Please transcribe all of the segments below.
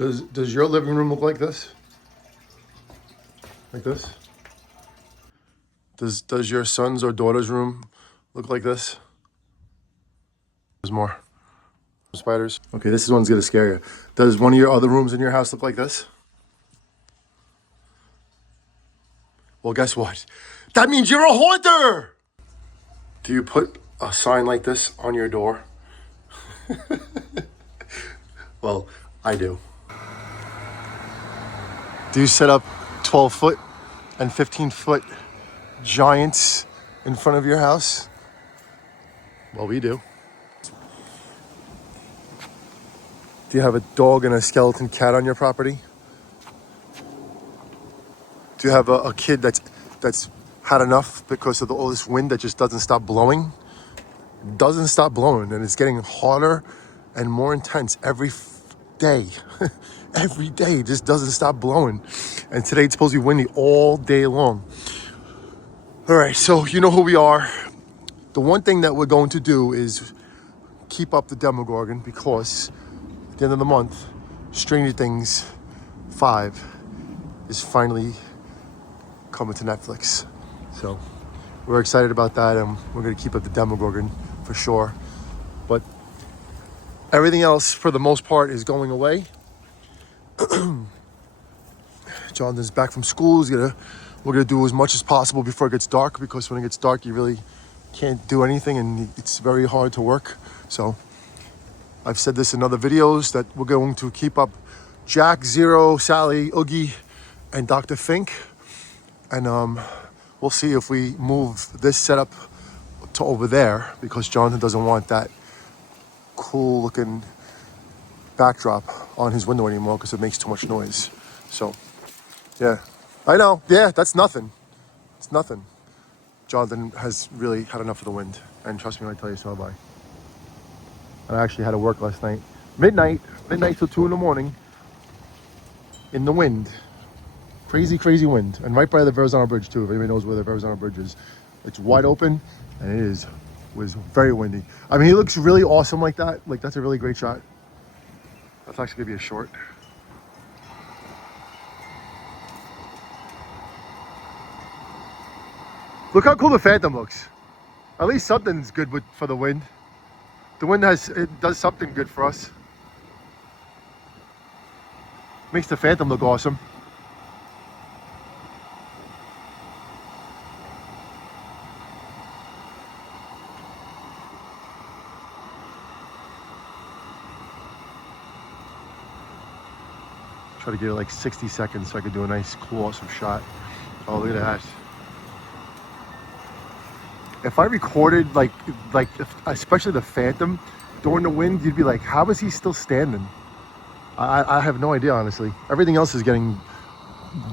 Does your living room look like this? Like this? Does your son's or daughter's room look like this? There's more. Spiders. Okay, this one's gonna scare you. Does one of your other rooms in your house look like this? Well, guess what? That means you're a haunter! Do you put a sign like this on your door? Well, I do. Do you set up 12-foot and 15-foot giants in front of your house? Well, we do. Do you have a dog and a skeleton cat on your property? Do you have a kid that's had enough because of all this wind that just doesn't stop blowing? Doesn't stop blowing, and it's getting hotter and more intense every day. Every day, it just doesn't stop blowing. And today it's supposed to be windy all day long. All right, so you know who we are. The one thing that we're going to do is keep up the Demogorgon, because at the end of the month, Stranger Things 5 is finally coming to Netflix. So we're excited about that, and we're going to keep up the Demogorgon for sure. But everything else, for the most part, is going away. Jonathan's back from school. We're gonna do as much as possible before it gets dark, because when it gets dark, you really can't do anything, and it's very hard to work. So I've said this in other videos that we're going to keep up Jack, Zero, Sally, Oogie, and Dr. Fink, and we'll see if we move this setup to over there, because Jonathan doesn't want that cool looking backdrop on his window anymore because it makes too much noise. So yeah, I know. Yeah, that's nothing. It's nothing. Jonathan has really had enough of the wind, and trust me when I tell you, so have I. And I actually had to work last night, midnight till 2 in the morning, in the wind. Crazy wind, and right by the Verrazano Bridge too. If anybody knows where the Verrazano Bridge is, it's wide open, and it was very windy. I mean, he looks really awesome like that. Like, that's a really great shot. That's actually gonna be a short. Look how cool the Phantom looks. At least something's good for the wind. The wind does something good for us. Makes the Phantom look awesome. Try to get it like 60 seconds so I could do a nice, cool, awesome shot. Oh, look at that. If I recorded especially the Phantom during the wind, you'd be like, how is he still standing? I have no idea, honestly. Everything else is getting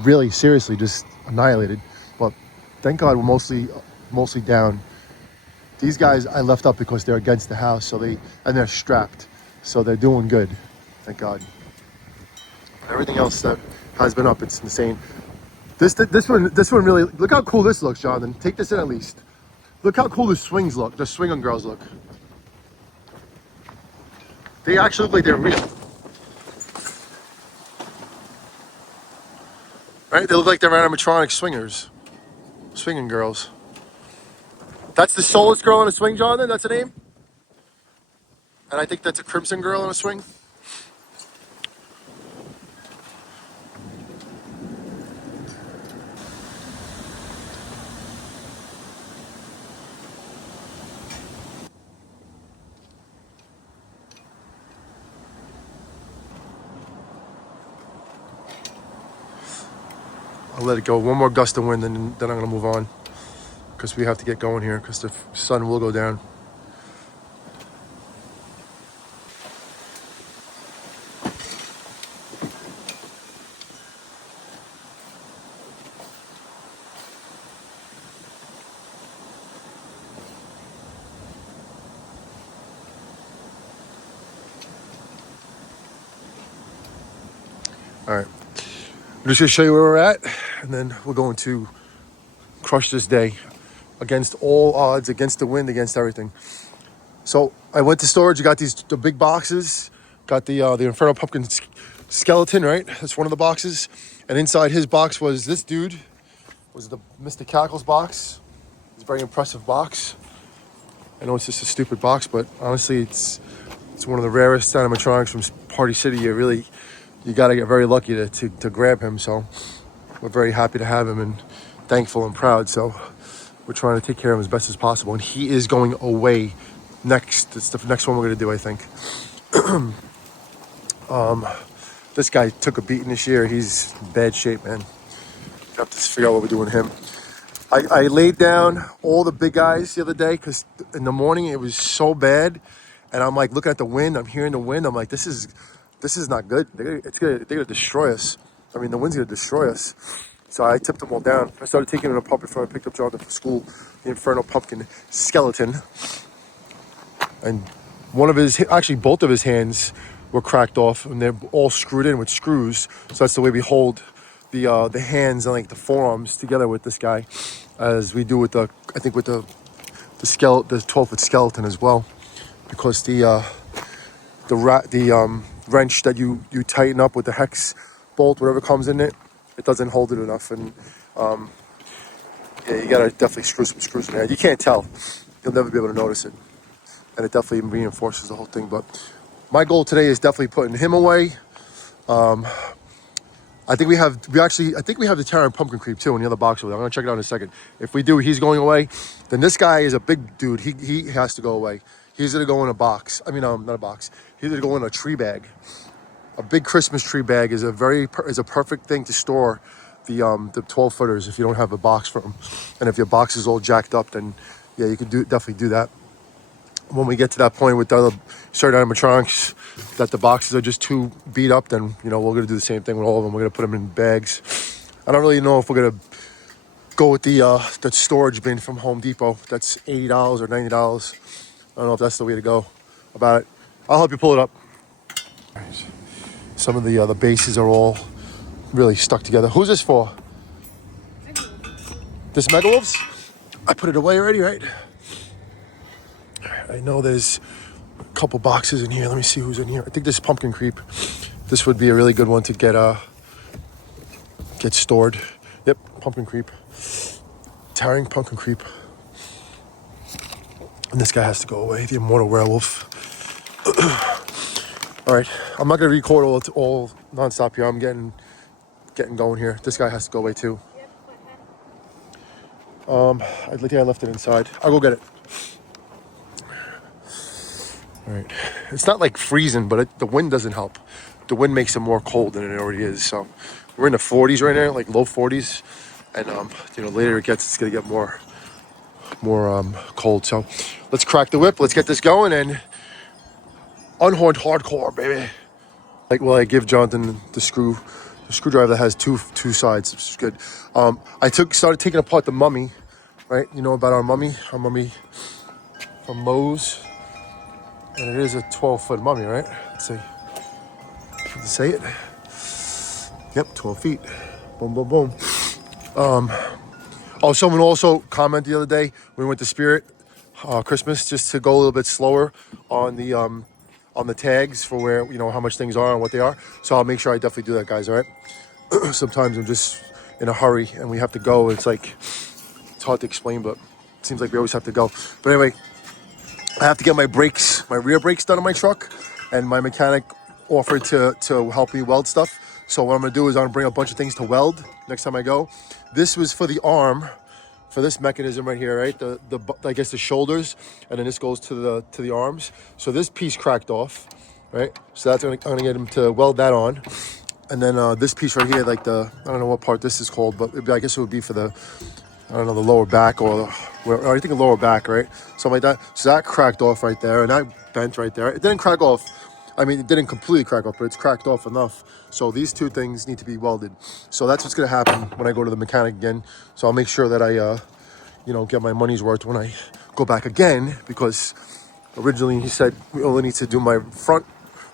really seriously just annihilated. But thank God we're mostly down. These guys I left up because they're against the house, and they're strapped, so they're doing good. Thank God. Everything else that has been up, it's insane. This one really, look how cool this looks, Jonathan. Take this in at least. Look how cool the swings look, the swinging girls look. They actually look like they're real. Right? They look like they're animatronic swinging girls. That's the soulless girl in a swing, Jonathan? That's her name? And I think that's a crimson girl in a swing. I'll let it go. One more gust of wind, and then I'm going to move on, because we have to get going here, because the sun will go down. All right. I'm just going to show you where we're at, and then we're going to crush this day against all odds, against the wind, against everything. So I went to storage. I got the big boxes, got the Inferno Pumpkin skeleton, right? That's one of the boxes. And inside his box was this dude, was the Mr. Cackles box. It's a very impressive box. I know it's just a stupid box, but honestly, it's one of the rarest animatronics from Party City. You gotta get very lucky to grab him. So we're very happy to have him and thankful and proud. So we're trying to take care of him as best as possible. And he is going away next. It's the next one we're gonna do, I think. This guy took a beating this year. He's in bad shape, man. Have to figure out what we're doing with him. I laid down all the big guys the other day because in the morning it was so bad, and I'm like looking at the wind. I'm hearing the wind. I'm like, this is not good. They're gonna destroy us. I mean, the wind's gonna destroy us. So I tipped them all down. I started taking them apart before I picked up Jonathan for school. The Inferno Pumpkin skeleton, and both of his hands were cracked off, and they're all screwed in with screws. So that's the way we hold the hands and like the forearms together with this guy, as we do with the 12-foot skeleton as well, because the wrench that you tighten up with the hex bolt, whatever comes in it, it doesn't hold it enough, and you gotta definitely screw some screws in there. You can't tell; you'll never be able to notice it, and it definitely reinforces the whole thing. But my goal today is definitely putting him away. I think we have the Terran Pumpkin Creep too in the other box over there. I'm gonna check it out in a second. If we do, he's going away. Then this guy is a big dude. He has to go away. He's gonna go in a box. I mean, not a box. He's gonna go in a tree bag. A big Christmas tree bag is a perfect thing to store the 12-footers if you don't have a box for them. And if your box is all jacked up, then yeah, you could definitely do that. When we get to that point with the other certain animatronics that the boxes are just too beat up, then we're gonna do the same thing with all of them. We're gonna put them in bags. I don't really know if we're gonna go with the storage bin from Home Depot. That's $80 or $90. I don't know if that's the way to go about it. I'll help you pull it up. Some of the bases are all really stuck together. Who's this for? This Megalolfs? I put it away already, right? I know there's a couple boxes in here. Let me see who's in here. I think this Pumpkin Creep. This would be a really good one to get stored. Yep, Pumpkin Creep. Towering Pumpkin Creep. And this guy has to go away, the Immortal Werewolf. All right, I'm not gonna record all nonstop here. I'm getting going here. This guy has to go away too. I think I left it inside. I'll go get it. All right, it's not like freezing, but the wind doesn't help. The wind makes it more cold than it already is. So we're in the 40s right now, like low 40s, and later it's gonna get more cold. So let's crack the whip. Let's get this going and unhorned hardcore, baby. I give Jonathan the screwdriver that has two sides, which is good. I started taking apart the mummy, right? You know about our mummy from woes. And it is a 12-foot mummy, right? Let's see. Can you say it? Yep, 12 feet. Boom, boom, boom. Someone also commented the other day when we went to Spirit Christmas, just to go a little bit slower on the tags for where how much things are and what they are. So I'll make sure I definitely do that, guys. All right. Sometimes I'm just in a hurry and we have to go. It's hard to explain, but it seems like we always have to go. But anyway. I have to get my rear brakes done on my truck, and my mechanic offered to help me weld stuff. So what I'm gonna do is I'm gonna bring a bunch of things to weld next time I go. This was for the arm, for this mechanism right here, right? I guess the shoulders, and then this goes to the arms. So this piece cracked off, right? So I'm gonna get him to weld that on, and then this piece right here, I don't know what part this is called, but I guess it would be for the lower back or I think the lower back, right? Something like that. So that cracked off right there, and that bent right there. It didn't crack off. I mean, it didn't completely crack off, but it's cracked off enough. So these two things need to be welded. So that's what's gonna happen when I go to the mechanic again. So I'll make sure that I, get my money's worth when I go back again, because originally he said we only need to do my front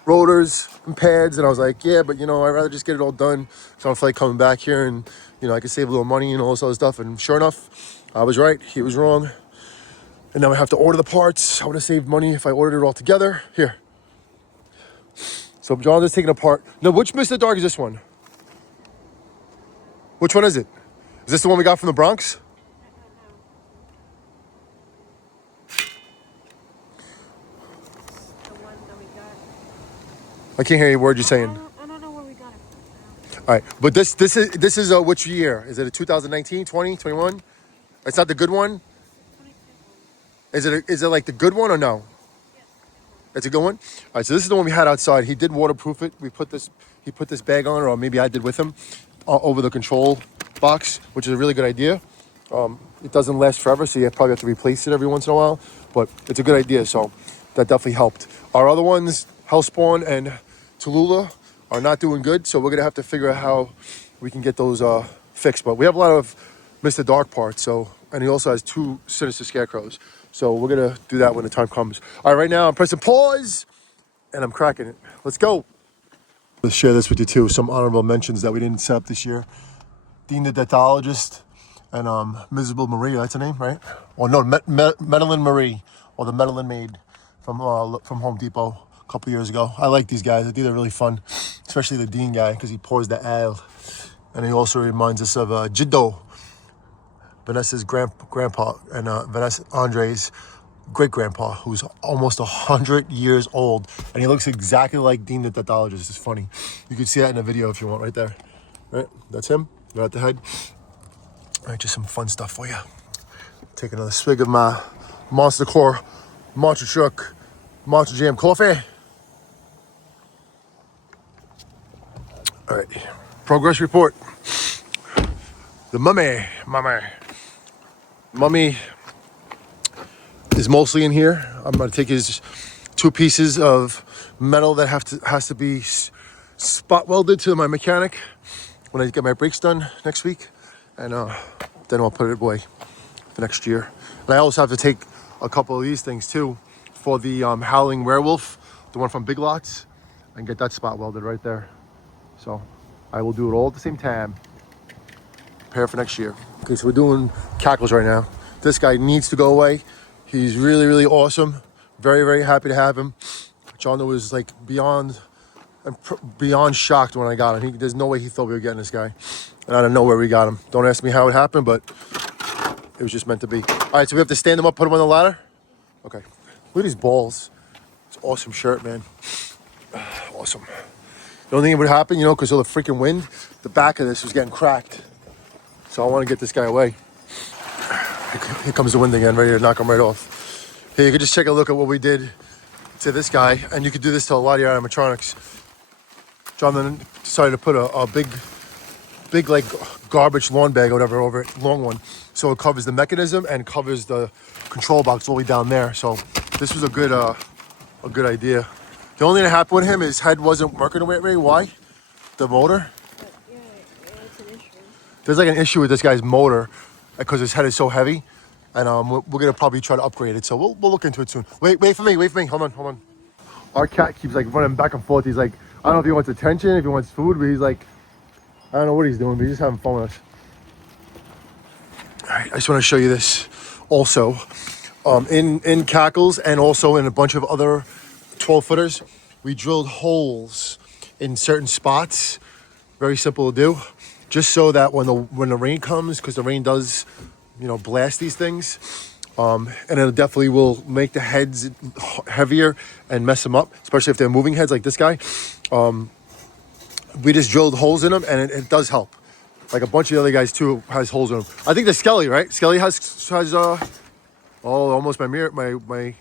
rotors and pads, and I was like, yeah, but I'd rather just get it all done. So I don't feel like coming back here, and I could save a little money and all this other stuff. And sure enough, I was right, he was wrong. And now I have to order the parts. I would have saved money if I ordered it all together. Here. So John is taking apart. No, which Mr. Dark is this one? Which one is it? Is this the one we got from the Bronx? The one that we got. I can't hear a word you're saying. I don't know where we got it from. All right, but this is which year? Is it a 2019, 20, 21? It's not the good one. Is it like the good one or no? It's a good one. All right, so this is the one we had outside. He did waterproof it. He put this bag on, or maybe I did with him, over the control box, which is a really good idea. It doesn't last forever, so you probably have to replace it every once in a while. But it's a good idea, so that definitely helped. Our other ones, Hellspawn and Tallulah, are not doing good, so we're gonna have to figure out how we can get those fixed. But we have a lot of Mr. Dark parts, so, and he also has 2 Sinister Scarecrows. So we're gonna do that when the time comes. All right, right now I'm pressing pause and I'm cracking it. Let's go. Let's share this with you too. Some honorable mentions that we didn't set up this year. Dean the Deathologist and Miserable Marie, that's her name, right? Or no, Medellin Marie, or the Medellin Maid from Home Depot a couple years ago. I like these guys. I think they're really fun, especially the Dean guy because he pours the ale. And he also reminds us of Jiddo, Vanessa's grandpa, and Vanessa Andre's great-grandpa, who's almost 100 years old. And he looks exactly like Dean the Deathologist. It's funny. You can see that in the video if you want, right there. Right, that's him, right at the head. All right, just some fun stuff for you. Take another swig of my Monster Core Monster Truck Monster Jam coffee. All right, progress report. The mummy is mostly in here. I'm gonna take his 2 pieces of metal that has to be spot welded to my mechanic when I get my brakes done next week, and then I'll put it away for next year. And I also have to take a couple of these things too for the Howling Werewolf, the one from Big Lots, and get that spot welded right there. So I will do it all at the same time. Prepare for next year. Okay, so we're doing Cackles right now. This guy needs to go away. He's really, really awesome. Very, very happy to have him. John was like beyond shocked when I got him. There's no way he thought we were getting this guy. And I don't know where we got him. Don't ask me how it happened, but it was just meant to be. All right, so we have to stand him up, put him on the ladder? Okay. Look at these balls. It's an awesome shirt, man. Awesome. The only thing that would happen, because of the freaking wind, the back of this was getting cracked. So I want to get this guy away. Here comes the wind again, ready to knock him right off. Here, you can just take a look at what we did to this guy, and you could do this to a lot of your animatronics. John then decided to put a big like garbage lawn bag or whatever over it, long one, so it covers the mechanism and covers the control box all the way down there. So this was a good idea. The only thing that happened with him, his head wasn't working the way it was. Why? The motor. Yeah, it's an issue. There's like an issue with this guy's motor because his head is so heavy, and we're gonna probably try to upgrade it. So we'll look into it soon. Wait for me. Hold on. Our cat keeps like running back and forth. He's like, I don't know if he wants attention, if he wants food, but he's like, I don't know what he's doing, but he's just having fun with us. All right, I just want to show you this also. In Cackles and also in a bunch of other 12-footers, we drilled holes in certain spots. Very simple to do, just so that when the rain comes, because the rain does, blast these things, and it definitely will make the heads heavier and mess them up, especially if they're moving heads like this guy. We just drilled holes in them, and it does help. Like a bunch of the other guys too has holes in them. I think the Skelly, right? Skelly has almost my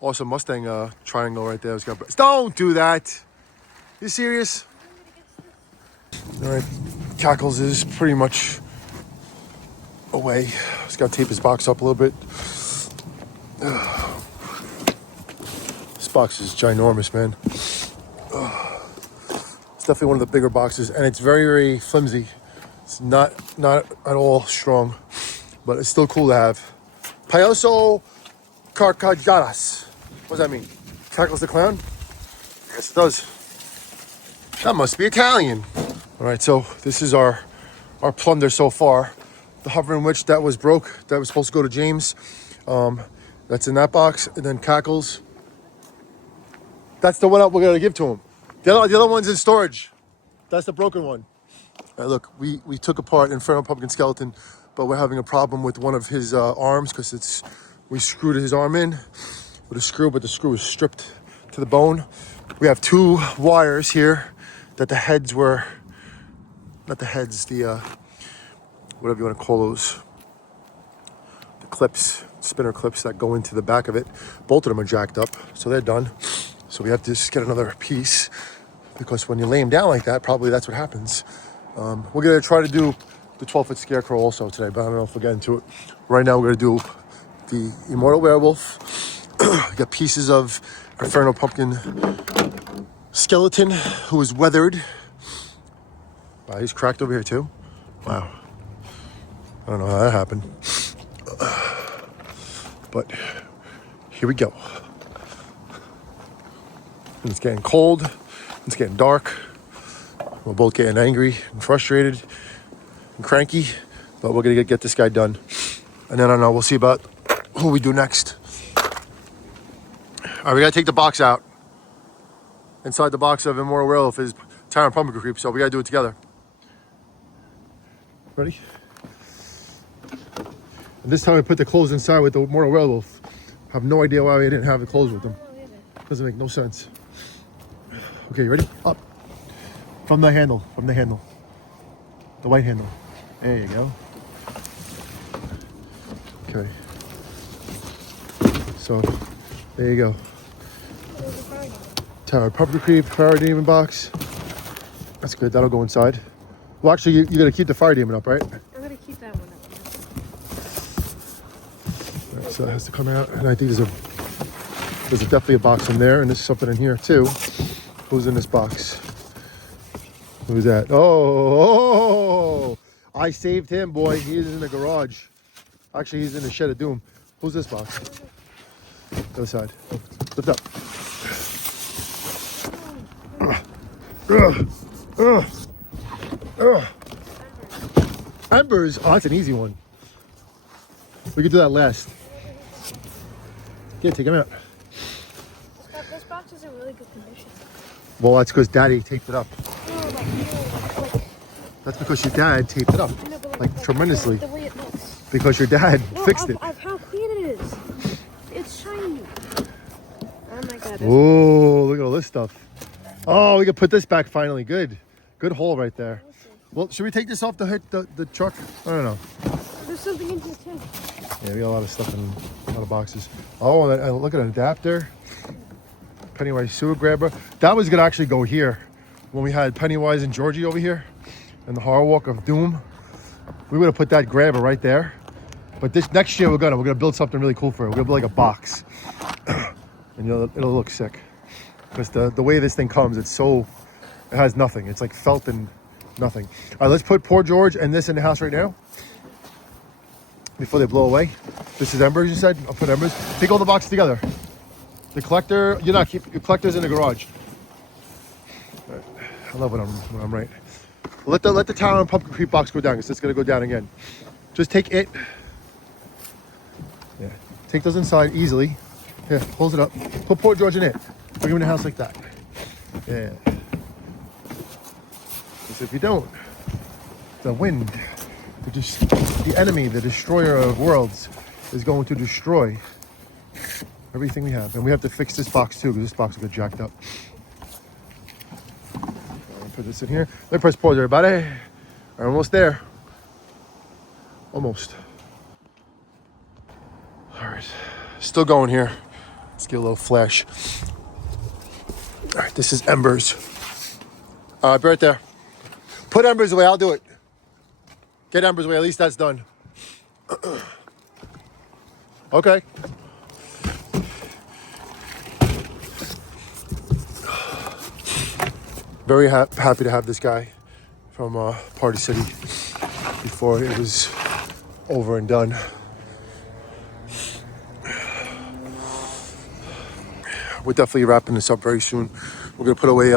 awesome Mustang triangle right there. Don't do that. You serious? All right, Cackles is pretty much away. Just gotta tape his box up a little bit. This box is ginormous, man. It's definitely one of the bigger boxes, and it's very, very flimsy. It's not at all strong, but it's still cool to have. Payaso Carcajadas. What does that mean? Cackles the clown? Yes, it does. That must be Italian. All right, so this is our plunder so far. The hovering witch that was broke, that was supposed to go to James. That's in that box. And then Cackles. That's the one we're gonna give to him. The other one's in storage. That's the broken one. Look, we took apart Infernal Pumpkin skeleton, but we're having a problem with one of his arms because we screwed his arm in with a screw, but the screw is stripped to the bone. We have two wires here that the heads were, not the heads, the whatever you want to call those, the clips, spinner clips that go into the back of it. Both of them are jacked up, so they're done. So we have to just get another piece because when you lay him down like that, probably that's what happens. We're gonna try to do the 12-foot scarecrow also today, but I don't know if we'll get into it. Right now we're gonna do the Immortal Werewolf. Got pieces of Infernal Pumpkin skeleton who is weathered. Wow, he's cracked over here too. Wow. I don't know how that happened. But here we go. And it's getting cold. It's getting dark. We're both getting angry and frustrated and cranky, but we're gonna get this guy done. And then I don't know, we'll see about who we do next. All right, we gotta take the box out. Inside the box of Immortal Werewolf is Tyrant Pumpkin Creep, so we gotta do it together. Ready? And this time I put the clothes inside with the Immortal Werewolf. I have no idea why we didn't have the clothes with them. Doesn't make no sense. Okay, you ready? Up. From the handle, the white handle. There you go. Okay. So, there you go. Tower Pumpkin Creep, Fire Demon box. That's good, that'll go inside. Well, actually, you gotta keep the Fire Demon up, right? I'm gonna keep that one up. Right, so that has to come out, and I think there's definitely a box in there, and there's something in here too. Who's in this box? Who's that? Oh, I saved him, boy. He is in the garage. Actually, he's in the Shed of Doom. Who's this box? The other side. Lift up. Embers. Oh, that's an easy one. We could do that last. Yeah, take him out. This box is in really good condition. Well, that's because Daddy taped it up. That's because your dad taped it up, like tremendously. The way it looks. Because your dad fixed it. How clean it is. It's shiny. Oh my god. Oh, look at all this stuff. Oh, we can put this back finally. Good hole right there. Well, should we take this off the truck? I don't know. There's something in here too. Yeah, we got a lot of stuff in a lot of boxes. Oh, and look at an adapter. Pennywise sewer grabber. That was gonna actually go here when we had Pennywise and Georgie over here and the Horror Walk of Doom. We would have put that grabber right there. But this next year we're gonna build something really cool for it. We're gonna build like a box, and it'll look sick. Because the way this thing comes, it has nothing. It's like felt and nothing. All right, let's put poor George and this in the house right now before they blow away. This is Embers, you said? I'll put Embers. Take all the boxes together. The collector, your collector's in the garage. Right. I love when I'm right. Let the Tower and Pumpkin Creep box go down because it's gonna go down again. Just take it. Yeah. Take those inside easily. Here, close it up. Put poor George in it. Bring him in the house like that. Yeah. Because if you don't, the wind, the enemy, the destroyer of worlds, is going to destroy everything we have. And we have to fix this box too, because this box will get jacked up. I'll put this in here. Let me press pause, everybody. We're almost there. Almost. All right. Still going here. Let's get a little flash. All right, this is Embers. Be right there. Put Embers away, I'll do it. Get Embers away, at least that's done. Okay. Very happy to have this guy from Party City before it was over and done. We're definitely wrapping this up very soon. We're gonna put away,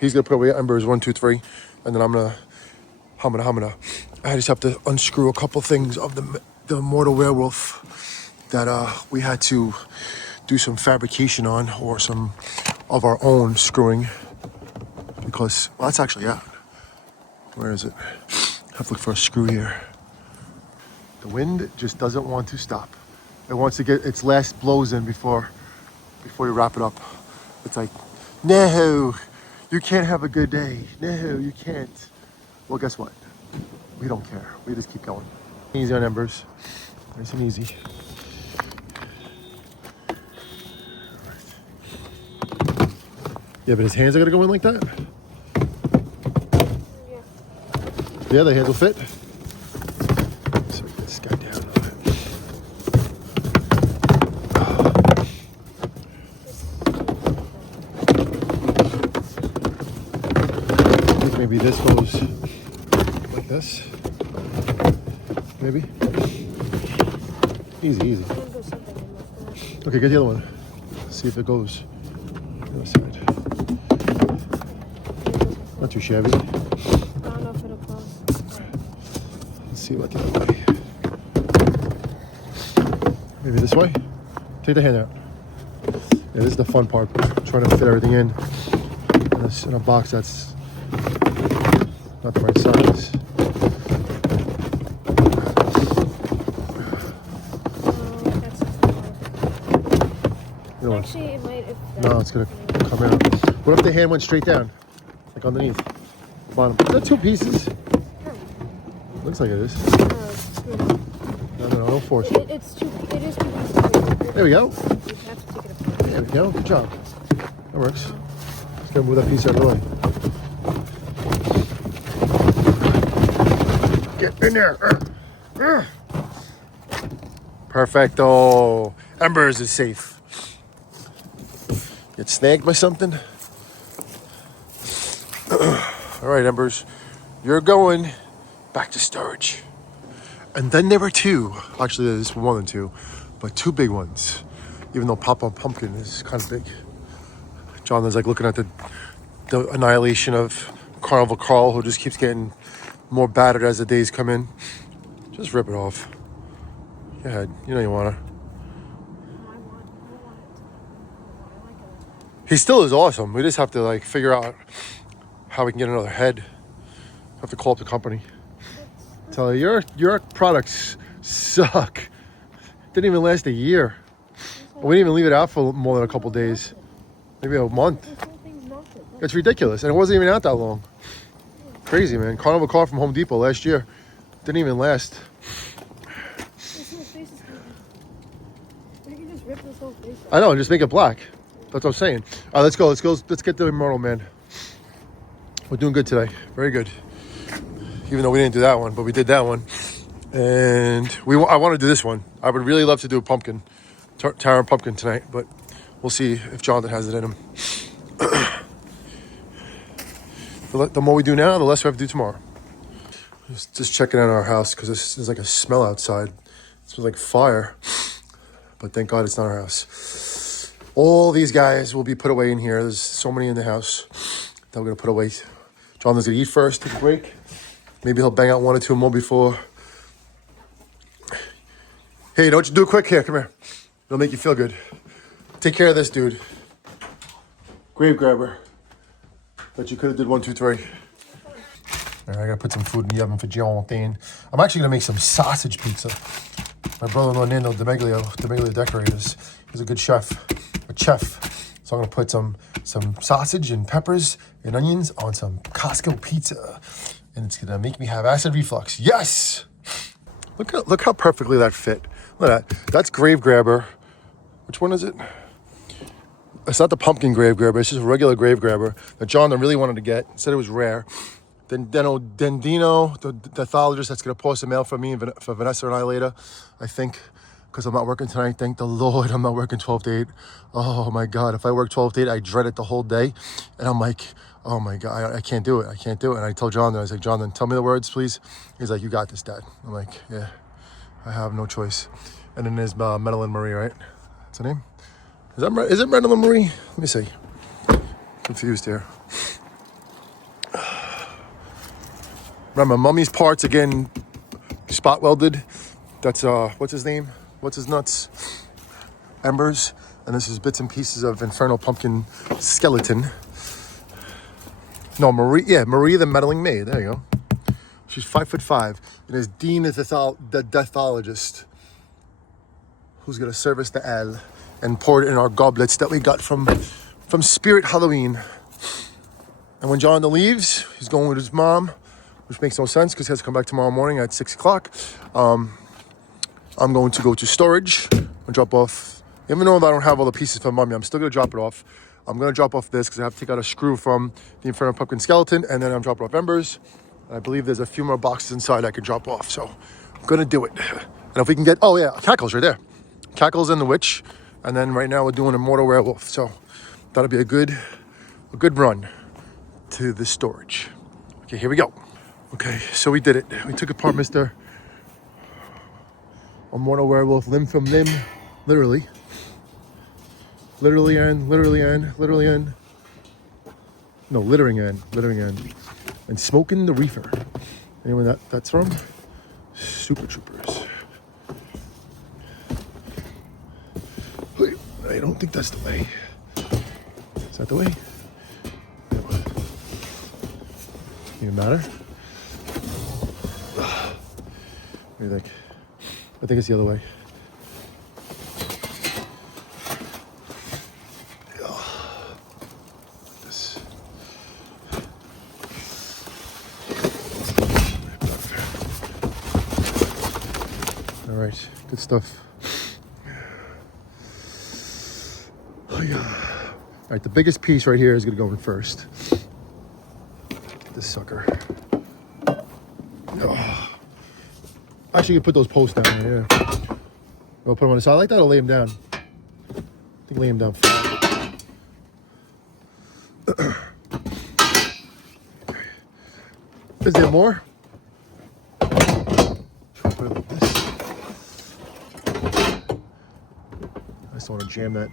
he's gonna put away Embers 1, 2, 3, and then I'm gonna, I just have to unscrew a couple things of the Immortal Werewolf that we had to do some fabrication on, or some of our own screwing. because, well, that's actually out. Where is it? Have to look for a screw here. The wind just doesn't want to stop. It wants to get its last blows in before you wrap it up. It's like, no, you can't have a good day. No, you can't. Well, guess what? We don't care. We just keep going. Easy on embers. Nice and easy. Yeah, but his hands are gonna go in like that? Yeah, the hands will fit. So get this guy down. I think maybe this goes like this. Maybe. Easy, easy. Okay, get the other one. See if it goes. The other side. Not too shabby. I don't know if it'll close. Let's see what the other way. Maybe this way? Take the hand out. Yeah, this is the fun part. Trying to fit everything in a box that's not the right size. Actually, it might. No, it's gonna come out. What if the hand went straight down? Like underneath? The bottom. Is that two pieces? Looks like it is. No, don't force it. It is two pieces. There we go. You have to take it apart. There we go. Good job. That works. Just gonna move that piece out of the way. Get in there. Perfecto. Embers is safe. Get snagged by something? All right, Embers. You're going back to storage. And then there were two. Actually, there's more than two. But two big ones. Even though Papa Pumpkin is kind of big. Jonathan's like looking at the annihilation of Carnival Carl, who just keeps getting more battered as the days come in. Just rip it off. Go ahead. You know you want to. He still is awesome. We just have to like figure out how we can get another head. Have to call up the company. Tell you, your products suck. Didn't even last a year. We didn't even leave it out for more than a couple days. Maybe a month. It's ridiculous. And it wasn't even out that long. Crazy, man. Carnival car from Home Depot last year. Didn't even last. I know, just make it black. That's what I'm saying. All right, let's go. Let's get the Immortal Man. We're doing good today. Very good. Even though we didn't do that one, but we did that one. And I want to do this one. I would really love to do a pumpkin. Tara pumpkin tonight, but we'll see if Jonathan has it in him. The more we do now, the less we have to do tomorrow. Just checking out our house because there's like a smell outside. It smells like fire. But thank God it's not our house. All these guys will be put away in here. There's so many in the house that we're going to put away. Jonathan's going to eat first, take a break. Maybe he'll bang out one or two more before. Hey, don't you do it quick? Here, come here. It'll make you feel good. Take care of this dude. Grave grabber. Bet you could have did 1, 2, 3. All right, I got to put some food in the oven for Jonathan. I'm actually going to make some sausage pizza. My brother-in-law, Nando Demeglia Decorators, he's a good chef. So I'm going to put some sausage and peppers and onions on some Costco pizza. And it's going to make me have acid reflux. Yes! Look how perfectly that fit. Look at that. That's Grave Grabber. Which one is it? It's not the pumpkin Grave Grabber. It's just a regular Grave Grabber that John really wanted to get. Said it was rare. Then Dino, the pathologist that's going to post a mail for me and for Vanessa and I later, I think, because I'm not working tonight. Thank the Lord I'm not working 12 to 8. Oh, my God. If I work 12 to 8, I dread it the whole day. And I'm like, oh, my God, I can't do it. I can't do it. And I told Jonathan, I was like, Jonathan, tell me the words, please. He's like, you got this, Dad. I'm like, yeah, I have no choice. And then there's Madeline Marie, right? That's her name? Is it Madeline Marie? Let me see. Confused here. Remember, Mummy's parts, again, spot welded. That's, what's his name? What's his nuts? Embers. And this is bits and pieces of Infernal Pumpkin skeleton. No, Marie. Yeah, Maria the meddling maid. There you go. She's 5'5", and is Dean is the deathologist, who's gonna serve us the ale and pour it in our goblets that we got from Spirit Halloween. And when Jonathan leaves, he's going with his mom, which makes no sense because he has to come back tomorrow morning at 6 o'clock. I'm going to go to storage and drop off. Even though I don't have all the pieces for Mummy, I'm still gonna drop it off. I'm gonna drop off this because I have to take out a screw from the Infernal Pumpkin skeleton, and then I'm dropping off Embers. And I believe there's a few more boxes inside I can drop off, so I'm gonna do it. And if we can get, oh yeah, Cackles right there. Cackles and the witch, and then right now we're doing a mortal werewolf. So that'll be a good run to the storage. Okay, here we go. Okay, so we did it. We took apart Mr. Mortal werewolf limb from limb, literally. Literally and no, littering and smoking the reefer. Anyone that's from? Super Troopers. I don't think that's the way. Is that the way? Even matter? What do you think? I think it's the other way. This. All right, good stuff. Oh yeah. All right, the biggest piece right here is gonna go in first. This sucker. Oh. Actually, you can put those posts down there, yeah. I'll put them on the side like that, or lay them down. I think lay them down flat. Is there more? Put it like this. I just want to jam that.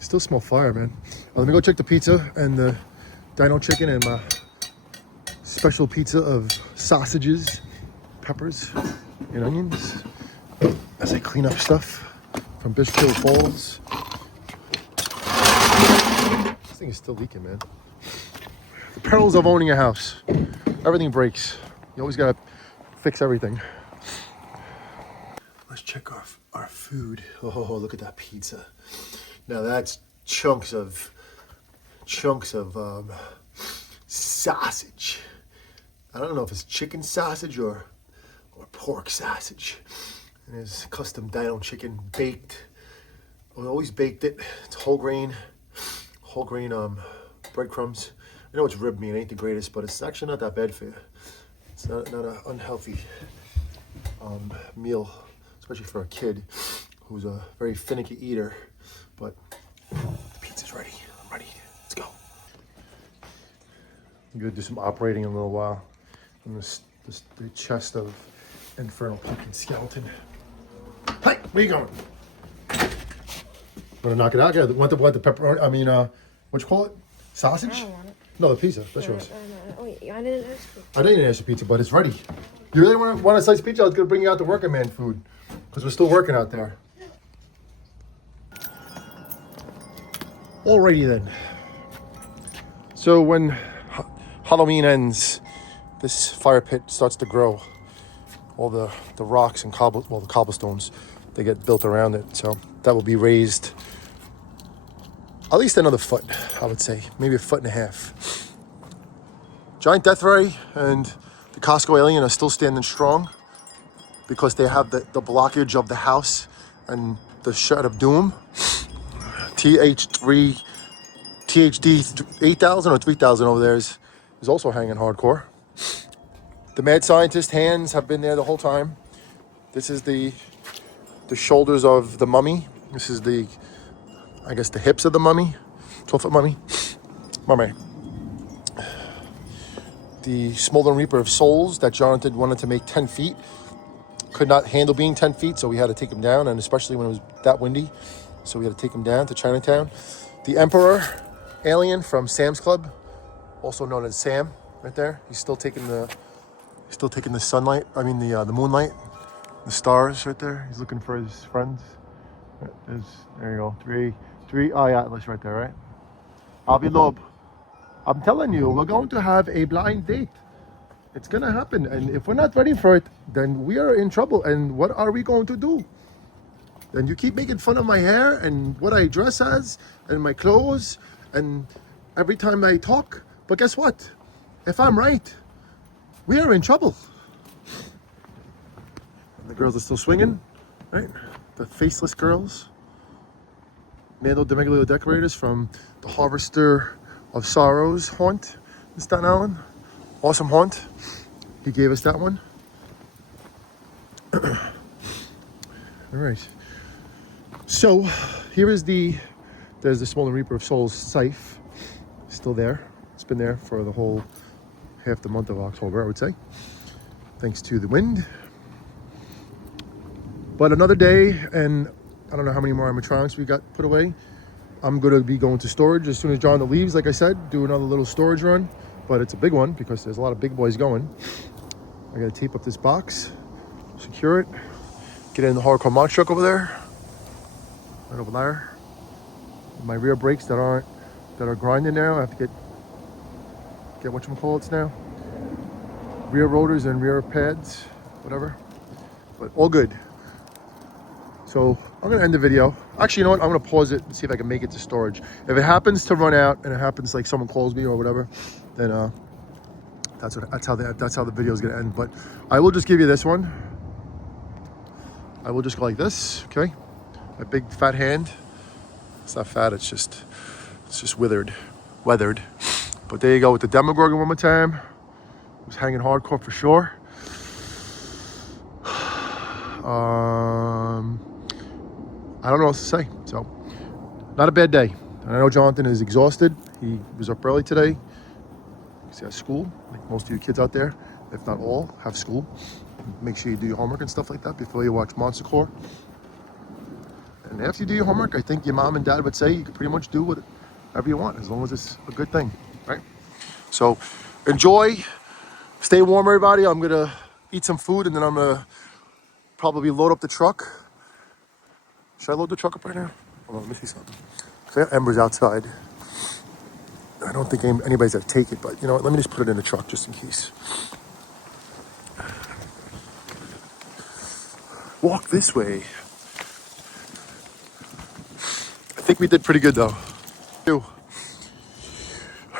Still smell fire, man. Let me go check the pizza and the dino chicken and my special pizza of sausages, peppers, and onions as I clean up stuff from Bishkill Falls. This thing is still leaking, man. The perils of owning a house. Everything breaks. You always gotta fix everything. Let's check our food. Oh, look at that pizza. Now that's chunks of sausage. I don't know if it's chicken sausage or pork sausage. And it's custom dino chicken baked. We always baked it. It's whole grain breadcrumbs. I know it's rib meat, it ain't the greatest, but it's actually not that bad for you. It's not an unhealthy meal, especially for a kid who's a very finicky eater. But the pizza's ready. I'm ready. Let's go. I'm gonna do some operating in a little while on the chest of Infernal Pumpkin skeleton. Hey, where you going? Wanna knock it out? Yeah, want the pepperoni? I mean, what you call it? Sausage? I don't want it. No, the pizza. That's yours. Wait, I didn't ask for it. I didn't ask for pizza, but it's ready. You really want a slice of pizza? I was gonna bring you out the working man food because we're still working out there. Alrighty then. So when Halloween ends, this fire pit starts to grow. All the rocks and the cobblestones, they get built around it. So that will be raised at least another foot, I would say, maybe 1.5 feet. Giant Death Ray and the Costco Alien are still standing strong because they have the blockage of the house and the Shard of Doom. THD 8,000 or 3,000 over there is also hanging hardcore. The mad scientist hands have been there the whole time. This is the shoulders of the mummy. This is I guess the hips of the mummy, 12-foot mummy. Mummy. The Smoldering Reaper of Souls that Jonathan wanted to make 10 feet. Could not handle being 10 feet, so we had to take him down, and especially when it was that windy. So we had to take him down to Chinatown. The Emperor Alien from Sam's Club, also known as Sam, right there. He's still taking the Still taking the sunlight. I mean the moonlight, the stars right there. He's looking for his friends. There you go. Three. Oh yeah, that's right there, right? Abilob. I'm telling you, we're going to have a blind date. It's gonna happen, and if we're not ready for it, then we are in trouble. And what are we going to do? And you keep making fun of my hair and what I dress as and my clothes and every time I talk. But guess what? If I'm right, we are in trouble. And the girls are still swinging, right? The faceless girls. Nando Demeglio decorators from the Harvester of Sorrows haunt in Staten Island. Awesome haunt. He gave us that one. All right. So here is there's the Swollen Reaper of Souls scythe. Still there. It's been there for the whole half the month of October, I would say. Thanks to the wind. But another day, and I don't know how many more animatronics we got put away. I'm going to be going to storage as soon as John leaves, like I said, do another little storage run. But it's a big one because there's a lot of big boys going. I got to tape up this box, secure it, get in the hardcore monster truck over there. Right over there. My rear brakes that are grinding now. I have to get whatchamacallits now. Rear rotors and rear pads, whatever. But all good. So I'm gonna end the video. Actually, you know what? I'm gonna pause it and see if I can make it to storage. If it happens to run out and it happens like someone calls me or whatever, then that's how the video is gonna end. But I will just give you this one. I will just go like this, okay? My big fat hand. It's not fat, it's just weathered. But there you go with the Demogorgon one more time. It was hanging hardcore for sure. I don't know what else to say. So, not a bad day. And I know Jonathan is exhausted. He was up early today. He's at school, like most of you kids out there, if not all, have school. Make sure you do your homework and stuff like that before you watch Monster Core. And after you do your homework, I think your mom and dad would say you can pretty much do whatever you want, as long as it's a good thing, right? So, enjoy. Stay warm, everybody. I'm gonna eat some food, and then I'm gonna probably load up the truck. Should I load the truck up right now? Hold on, let me see something. So I have embers outside. I don't think anybody's gonna take it, but you know what? Let me just put it in the truck just in case. Walk this way. I think we did pretty good though. All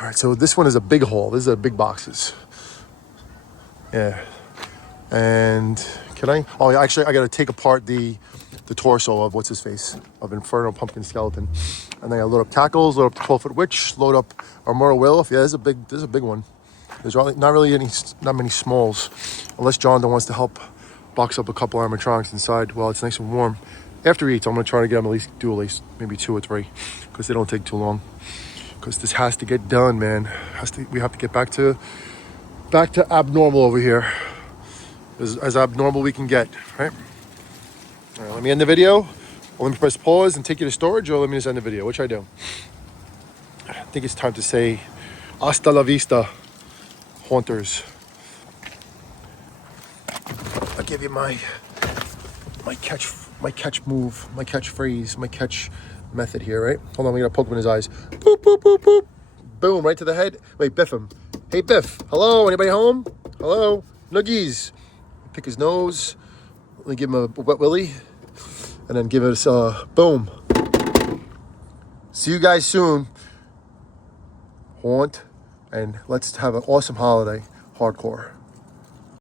right, so this one is a big haul. These are big boxes. Yeah. And can I? Oh, yeah, actually, I got to take apart the torso of what's his face of Inferno Pumpkin Skeleton, and then I load up Cackles, load up the 12-foot witch, load up Armora Wilf. Yeah, there's a big one. There's not many smalls, unless John wants to help box up a couple animatronics inside while it's nice and warm. After he eats, I'm gonna try to get him at least maybe 2 or 3, because they don't take too long. Because this has to get done, man. We have to get back to abnormal over here. As abnormal we can get, right? All right, let me end the video, or let me press pause and take you to storage, or let me just end the video. Which I do? I think it's time to say hasta la vista, haunters. I'll give you my catchphrase, my catch method here, right? Hold on, we're gonna poke him in his eyes. Boop, boop, boop, boop. Boom, right to the head. Wait, biff him. Hey, Biff. Hello, anybody home? Hello? Noogies. Pick his nose. Let me give him a wet willy. And then give us a boom. See you guys soon. Haunt. And let's have an awesome holiday. Hardcore.